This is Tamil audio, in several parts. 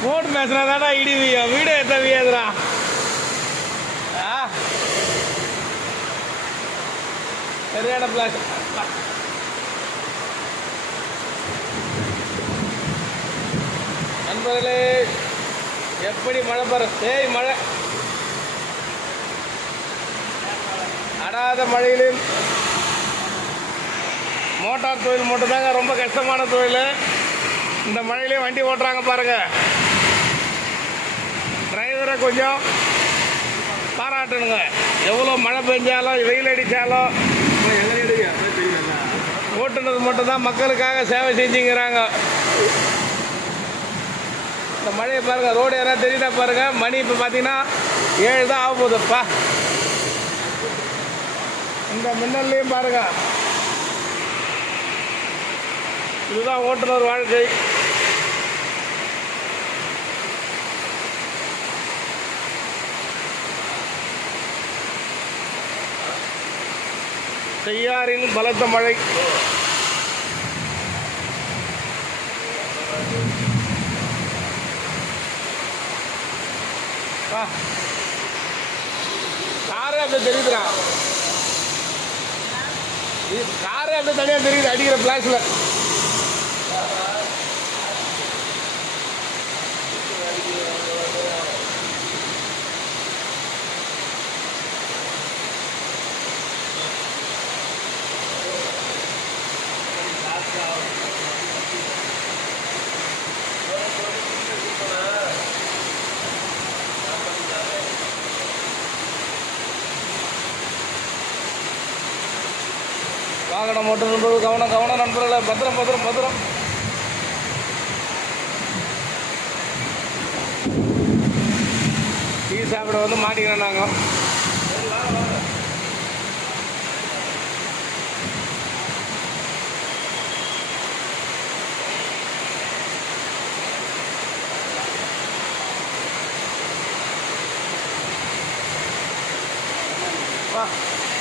ஃபோன் பேசுனா தானே இடிவியா வீடு எத்த வியாதுரா. சரியான பிளாஸ். நண்பர்களே எப்படி மழை பாரு. ஏய் மழை அடாத மழையிலும் மோட்டார் தொழில் மட்டும்தாங்க ரொம்ப கஷ்டமான தொழில். இந்த மழையிலே வண்டி ஓட்டுறாங்க பாருங்க. டிரைவரை கொஞ்சம் பாராட்டணுங்க. எவ்வளோ மழை பெஞ்சாலும் வெயில் அடித்தாலும் ஓட்டுனது மட்டும்தான் மக்களுக்காக சேவை செஞ்சுங்கிறாங்க. இந்த மழையை பாருங்க. ரோடு யாராவது தெரியுதா பாருங்க. மணி இப்போ பார்த்தீங்கன்னா 7 தான் ஆக போகுதுப்பா. இந்த மின்னல்லையும் பாருங்க. இதுதான் ஓட்டுநர் வாழ்க்கை. செய்யாறின் பலத்த மழை. காரே அப்படி தெரியுதுடா. காரே அப்படி தனியாக தெரியுது அடிக்கிற பிளாஸ்ல. வாகனம் ஓட்டு நண்பர்கள் கவனம் கவனம் நண்பர்களை. பத்திரம் பத்திரம் பத்திரம். டீ சாப்பிட வந்து மாட்டிக்கிறோம் நாங்கள்.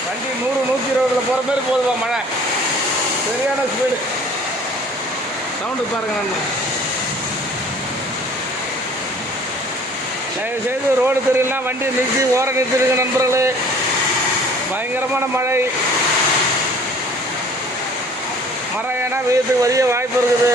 வண்டி 100-120 போகிற மாதிரி போதுவா மழை. சரியான ஸ்பீடு. சவுண்டு பாருங்க. நான் தயவுசெய்து ரோடு தெரியலனா வண்டி நிறுத்தி ஓரம் நிறுத்திடுங்க நண்பர்களே. பயங்கரமான மழை. மரம் ஏன்னா வெயிலுக்கு வரிய வாய்ப்பு இருக்குது.